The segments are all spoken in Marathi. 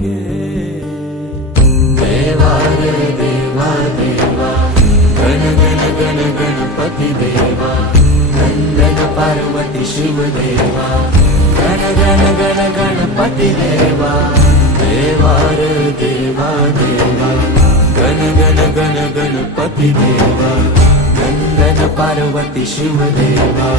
गे. देवा रे देवा देवा गण गण गण गणपती देवा नंदन पार्वती शिव देवा गण गण गण गणपती देवा. देवा रे देवा देवा गण गण गण गणपती देवा नंदन पार्वती शिव देवा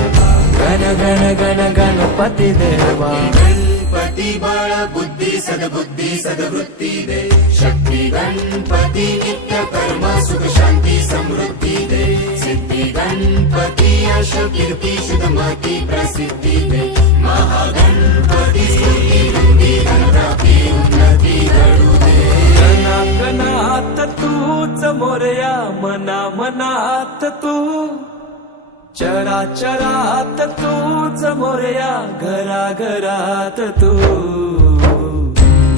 गण गण गण गणपती देवा. गणपती बळ बुद्धी सद्बुद्धी सद्वृत्ती दे शक्ती गणपती नित्य कर्म सुख शांती समृद्धी दे सिद्धी गणपती यश कीर्ती शुद्धमती प्रसिद्धी दे महागणपती स्तुती वृद्धी धनप्राप्ती उन्नती घडू दे. गणा गणात तूच मोरया मना मनात तू चरा चरात तूच मोरया घरा घरात तू.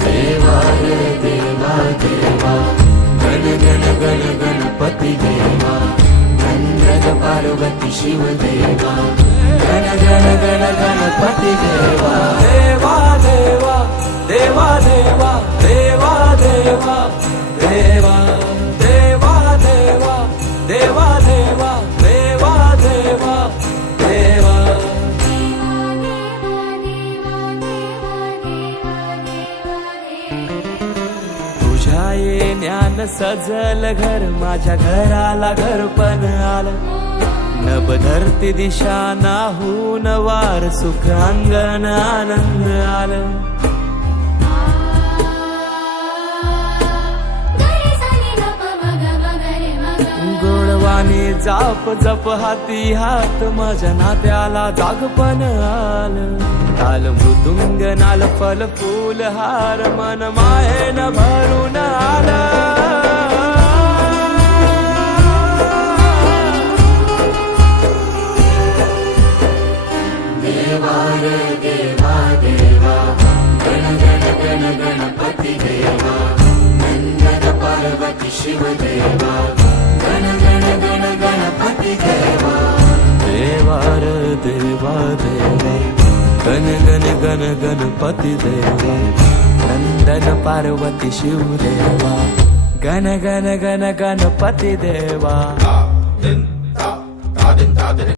देवा रे देवा देवा गण गण गण गणपती देवा नंदन पार्वती शिव देवा गण गण गण गणपती देवा. देवा देवा देवा देवा देवा देवा देवा देवा देवा देवा देवा देवा देवा देवा. तुझ्या येण्यानं सजल घर माझ्या घराला घर पण आलं नभ धरती दिशा नाहून वार सुख अंगण आनंद आलं. गोडवाणी जाप जप हाती हात माझ्या नात्याला जागपण आलं. ताल मृदुंग नाल फल फूल हार मन मायेन भरून आलं. देवा रे देवा देवा गण गण गण गणपती देवा नंदन पार्वती शिव देवा गण गण गण गणपती देवा. देवा रे देवा देवा गण गण गण गणपती देवा नंदन पार्वती शिव देवा गण गण गण गणपती देवा.